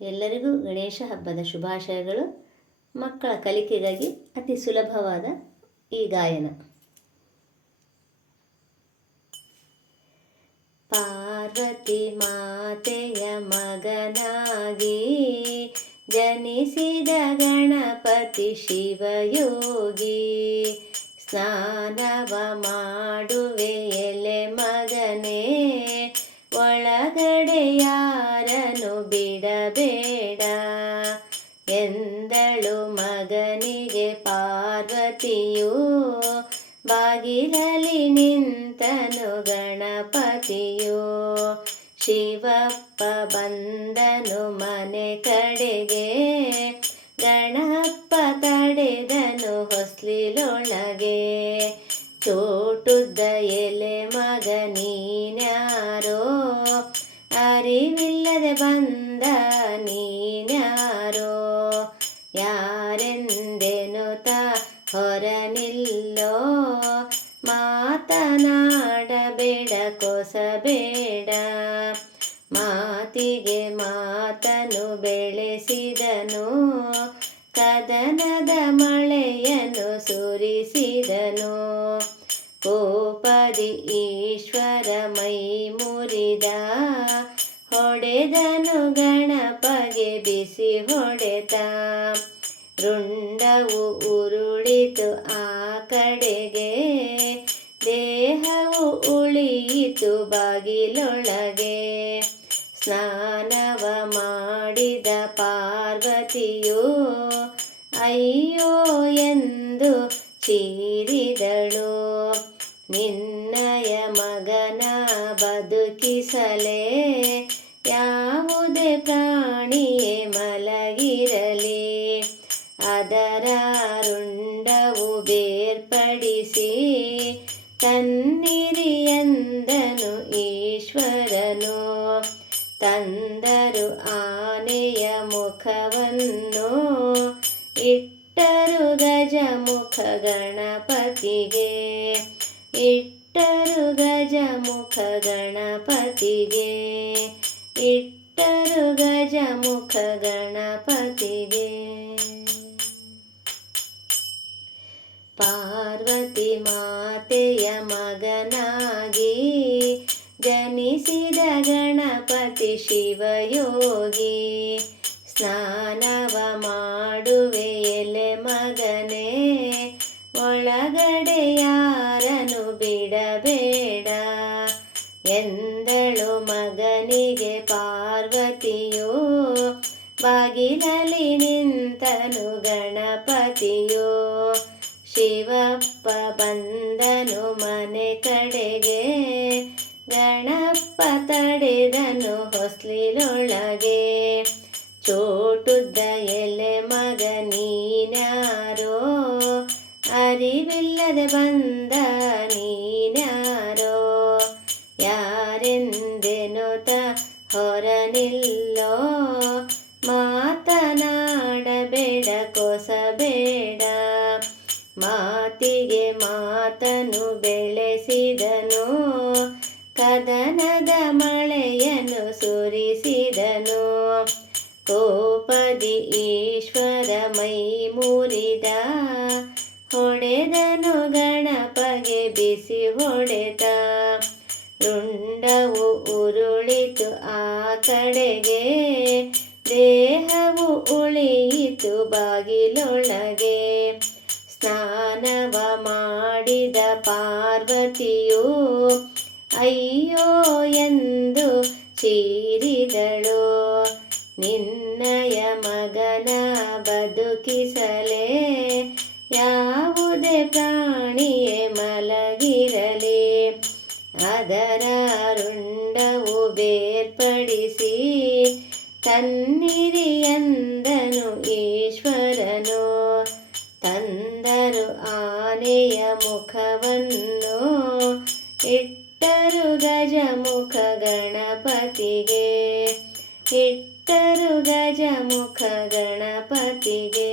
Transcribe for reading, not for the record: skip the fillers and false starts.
ಎಲ್ಲರಿಗೂ ಗಣೇಶ ಹಬ್ಬದ ಶುಭಾಶಯಗಳು. ಮಕ್ಕಳ ಕಲಿಕೆಗಾಗಿ ಅತಿ ಸುಲಭವಾದ ಈ ಗಾಯನ. ಪಾರ್ವತಿ ಮಾತೆಯ ಮಗನಾಗಿ ಜನಿಸಿದ ಗಣಪತಿ ಶಿವಯೋಗಿ, ಸ್ನಾನವ ಮಾಡುವೆ ಎಲೆ ಮಗನೇ, ಒಳಗಡೆ ಯಾರನ್ನು ಬಿಡಬೇಡ ಎಂದಳು ಮಗನಿಗೆ ಪಾರ್ವತಿಯು. ಬಾಗಿಲಲ್ಲಿ ನಿಂತನು ಗಣಪತಿಯು, ಶಿವಪ್ಪ ಬಂದನು ಮನೆ ಕಡೆಗೆ, ಗಣಪ ತಡೆದನು ಹೊಸ್ಲಿಲೊಳಗೆ. ಚೋಟುದ್ದ ಎಲೆ ಮಗ ನೀನ್ಯಾರೋ, ಅರಿವಿಲ್ಲದೆ ಬಂದ ನೀನ್ಯಾರೋ, ಯಾರೆಂದೆನುತ ಹೊರ ನಿಲ್ಲೋ, ಮಾತನಾಡಬೇಡ ಕೊಸಬೇಡ. ಮಾತಿಗೆ ಮಾತನು ಬೆಳೆಸಿದನು, ಕದನದ ಮಳೆಯನ್ನು ಸುರಿಸಿದನು. ಕೋಪದಿ ಈಶ್ವರ ಮೈ ಮುರಿದ, ಹೊಡೆದನು ಗಣಪಗೆ ಬಿಸಿ ಹೊಡೆತ. ರುಂಡವು ಉರುಳಿತು ಆ ಕಡೆಗೆ, ದೇಹವು ಉಳಿಯಿತು ಬಾಗಿಲೊಳಗೆ. ಸ್ನಾನವ ಮಾಡಿದ ಪಾರ್ವತಿಯು ಅಯ್ಯೋ ಎಂದು ಚೀರಿದಳು. ನಿನ್ನಯ ಮಗನ ಬದುಕಿಸಲೇ ಯಾವುದೇ ಪ್ರಾಣಿಯೇ ಮಲಗಿರಲಿ, ಅದರ ರುಂಡವು ಬೇರ್ಪಡಿಸಿ ತನ್ನಿರಿ ಎಂದನು ಈಶ್ವರನು. ತಂದರು ಆನೆಯ ಮುಖವನ್ನು, ಇಟ್ಟರು ಗಜಮುಖ ಗಣಪತಿಗೆ, ಇಟ್ಟರು ಗಜಮುಖ ಗಣಪತಿಗೆ, ಇಟ್ಟರು ಗಜಮುಖ ಗಣಪತಿಗೆ. ಪಾರ್ವತಿ ಮಾತೆಯ ಮಗನಾಗಿ ಜನಿಸಿದ ಗಣಪತಿ ಶಿವಯೋಗಿ, ಸ್ನಾನವ ಮಾಡುವೆ ಎಲೆ ಮಗನೇ, ಒಳಗಡೆ ಯಾರನ್ನು ಬಿಡಬೇಡ ಎಂದಳು ಮಗನಿಗೆ ಪಾರ್ವತಿಯು. ಬಾಗಿಲಲ್ಲಿ ನಿಂತನು ಗಣಪತಿಯು, ಶಿವಪ್ಪ ಬಂದನು ಮನೆ ಕಡೆಗೆ, ಗಣಪ ತಡೆದನು ಹೊಸ್ಲಿಲೊಳಗೆ. ಚೋಟುದ್ದ ಎಲೆ ಮಗ ನೀನ್ಯಾರೋ, ಅರಿವಿಲ್ಲದೆ ಬಂದ ನೀನ್ಯಾರೋ, ಯಾರೆಂದೆನುತ ಹೊರ ನಿಲ್ಲೋ, ಮಾತನಾಡಬೇಡ ಕೊಸಬೇಡ. ಮಾತಿಗೆ ಮಾತನು ಬೆಳೆಸಿದನು, ಕದನದ ಮಳೆಯನ್ನು ಸುರಿಸಿದನು. ಕೋಪದಿ ಈಶ್ವರ ಮೈ ಮುರಿದ, ಹೊಡೆದನು ಗಣಪಗೆ ಬಿಸಿ ಹೊಡೆತ. ರುಂಡವು ಉರುಳಿತು ಆ ಕಡೆಗೆ, ದೇಹವು ಉಳಿಯಿತು ಬಾಗಿಲೊಳಗೆ. ಸ್ನಾನವ ಮಾಡಿದ ಪಾರ್ವತಿಯು ಅಯ್ಯೋ ಎಂದು ಚೀರಿದಳು. ನಿನ್ನಯ ಮಗನ ಬದುಕಿಸಲೇ ಯಾವುದೇ ಪ್ರಾಣಿಯೇ ಮಲಗಿರಲಿ, ಅದರ ರುಂಡವು ಬೇರ್ಪಡಿಸಿ ತನ್ನಿರಿ ಎಂದನು ಈಶ್ವರನು. ತಂದರು ಆನೆಯ ಮುಖವನ್ನು, ಇಟ್ಟರು ಗಜಮುಖ ಗಣಪತಿಗೆ, ಇಟ್ಟರು ಗಜಮುಖ ಗಣಪತಿಗೆ.